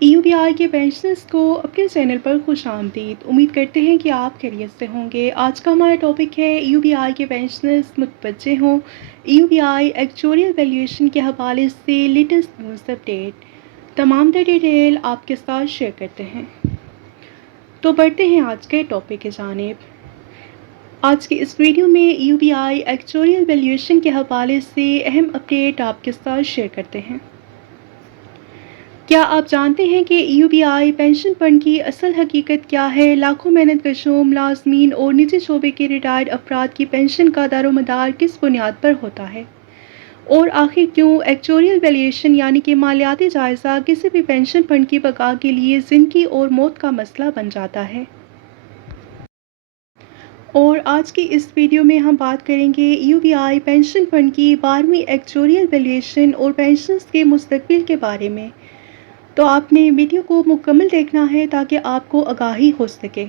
EUBI के pensioners को अपने चैनल पर खुश आमदीद। उम्मीद करते हैं कि आप खैरियत से होंगे। आज का हमारा टॉपिक है EUBI के पेंशनर्स मुतवज्जे हों। EUBI एक्चुअरियल वैल्यूएशन के हवाले से लेटेस्ट न्यूज़ अपडेट, तमाम डिटेल आपके साथ शेयर करते हैं। तो बढ़ते हैं आज के टॉपिक की जानिब। आज की इस वीडियो में EUBI एक्चुअरियल वैल्यूएशन के हवाले से अहम अपडेट आपके साथ शेयर करते हैं। क्या आप जानते हैं कि EUBI पेंशन फंड की असल हकीकत क्या है? लाखों मेहनत कशों, मुलाजमीन और निजी शोबे के रिटायर्ड अफराद की पेंशन का दारोमदार किस बुनियाद पर होता है? और आखिर क्यों एक्चुअरियल वैल्यूएशन यानी कि मालियाती जायज़ा किसी भी पेंशन फंड की बका के लिए ज़िंदगी और मौत का मसला बन जाता है? और आज की इस वीडियो में हम बात करेंगे EUBI पेंशन फंड की 12वीं एक्चुअरियल वैल्यूएशन और पेंशन्स के मुस्तकबिल के बारे में। तो आपने वीडियो को मुकम्मल देखना है ताकि आपको आगाही हो सके।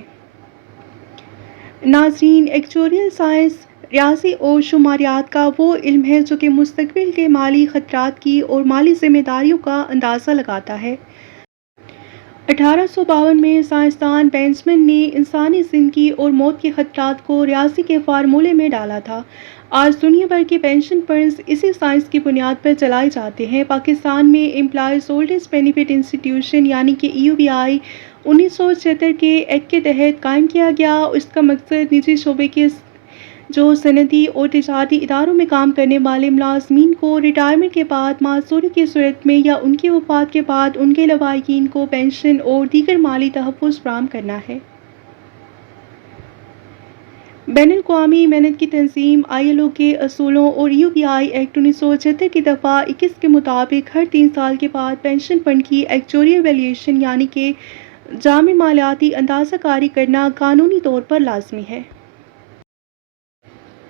नाज़रीन, एक्चुअरियल साइंस रियाजी और शुमारियात का वो इल्म है जो कि मुस्तकबिल के माली ख़तरात की और माली ज़िम्मेदारियों का अंदाज़ा लगाता है। 1852 में साइंसदान बेंजमिन ने इंसानी ज़िंदगी और मौत के ख़तरात को रियाजी के फार्मूले में डाला था। आज दुनिया भर के पेंशन फंड्स इसी साइंस की बुनियाद पर चलाए जाते हैं। पाकिस्तान में एम्प्लॉयज़ ओल्ड बेनिफिट इंस्टीट्यूशन यानी कि EUBI 1976 के एक्ट के तहत कायम किया गया। इसका मकसद निजी शोबे के जो सनदी और तिजारती इदारों में काम करने वाले मुलाजमीन को रिटायरमेंट के बाद मासूरी की सूरत में या उनकी वफ़ात के बाद उनके लवाहिकीन को पेंशन और दीगर माली तहफ़्फ़ुज़ फराहम करना है। बैनुल-अक़वामी मेहनत की तंजीम ILO के असूलों और EUBI एक्ट 1976 की दफ़ा 21 के मुताबिक हर 3 साल के बाद पेंशन फंड की एक्चुअरियल वैल्यूएशन यानी कि जामी मालियाती अंदाज़ाकारी करना कानूनी तौर पर लाजमी है।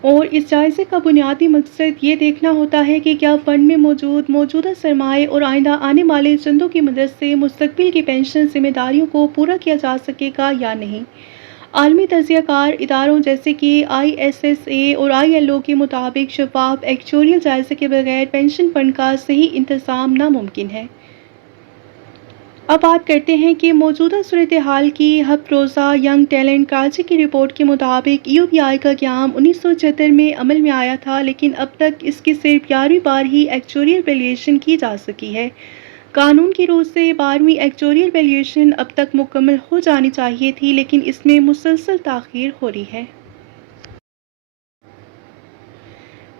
और इस जायज़े का बुनियादी मकसद ये देखना होता है कि क्या फ़ंड में मौजूदा सरमाए और आइंदा आने वाले चंदों की मदद से मुस्तकबिल की पेंशन ज़िम्मेदारियों को पूरा किया जा सकेगा या नहीं। आलमी तज्ज़ियाकार इदारों जैसे कि ISSA और ILO के मुताबिक शफाफ एक्चुअरियल जायज़े के बगैर पेंशन फंड का सही इंतज़ाम नामुमकिन है। अब बात करते हैं कि मौजूदा सूरत हाल की। हफ्रोज़ा यंग टैलेंट कराची की रिपोर्ट के मुताबिक EUBI का क़याम 1976 में अमल में आया था, लेकिन अब तक इसकी सिर्फ 11वीं बार ही एक्चुअरियल वैल्यूएशन की जा सकी है। कानून की रूह से 12वीं एक्चुअरियल वैल्यूएशन अब तक मुकम्मल हो जानी चाहिए थी, लेकिन इसमें मुसलसल ताख़ीर हो रही है।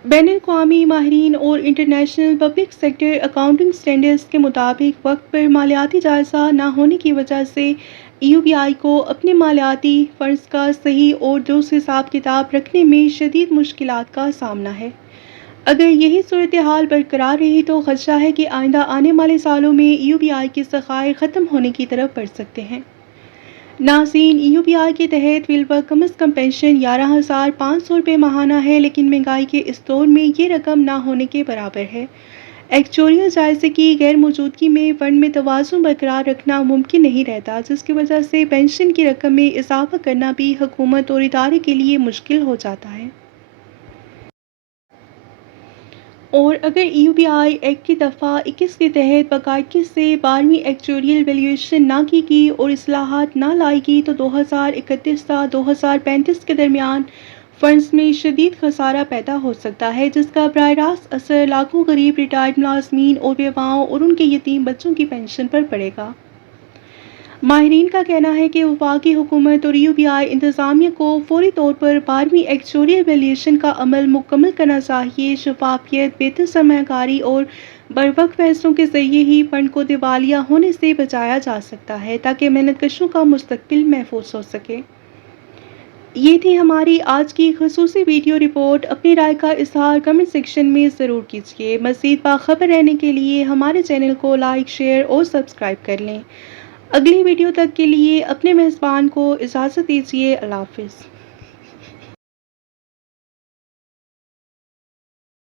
बैनुल-अक़वामी माहिरीन और international public sector accounting standards के मुताबिक वक्त पर मालियाती जायज़ा न होने की वजह से EUBI को अपने मालियाती फ़ंड्स का सही और दुरुस्त हिसाब किताब रखने में शदीद मुश्किलात का सामना है। अगर यही सूरत हाल बरकरार रही तो ख़दशा है कि आइंदा आने वाले सालों में EUBI के ज़खायर ख़त्म होने की तरफ बढ़ सकते हैं। नाज़रीन, EUBI के तहत विलवा कम अज़ कम पेंशन 11,500 रुपये माहाना है, लेकिन महंगाई के इस दौर में ये रकम ना होने के बराबर है। एक्चुअरियल जायज़े की गैर मौजूदगी में फ़ंड में तवाज़ुन बरकरार रखना मुमकिन नहीं रहता, जिसकी वजह से पेंशन की रकम में इजाफा करना भी हुकूमत और इदारे के लिए मुश्किल हो जाता है। और अगर EUBI एक्ट की दफ़ा 21 के तहत बाकायदगी से 12वीं एक्चुअरियल वैल्यूएशन ना की गई और इस्लाहात ना लाई गई तो 2031 से 2035 के दरमियान फ़ंड्स में शदीद खसारा पैदा हो सकता है, जिसका बराह रास्त असर लाखों गरीब रिटायर्ड मुलाजमीन और बेवाओं और उनके यतीम बच्चों की पेंशन पर पड़ेगा। माहिरीन का कहना है कि वफाकी हुकूमत और EUBI इंतज़ामिया को फौरी तौर पर 12वीं एक्चुअरियल वैल्यूएशन का अमल मुकम्मल करना चाहिए। शफाफियत, बेहतर सरमायाकारी और बरवक्त फैसलों के ज़रिए ही फ़ंड को दिवालिया होने से बचाया जा सकता है, ताकि मेहनत कशों का मुस्तकबिल महफूज हो सके। ये थी हमारी आज की ख़ुसूसी वीडियो रिपोर्ट। अपनी राय का इज़हार कमेंट सेक्शन में ज़रूर कीजिए। मज़ीद बाखबर रहने के लिए हमारे चैनल को लाइक, शेयर और सब्सक्राइब कर लें। अगली वीडियो तक के लिए अपने मेज़बान को इजाज़त दीजिए। अल्लाह हाफ़िज़।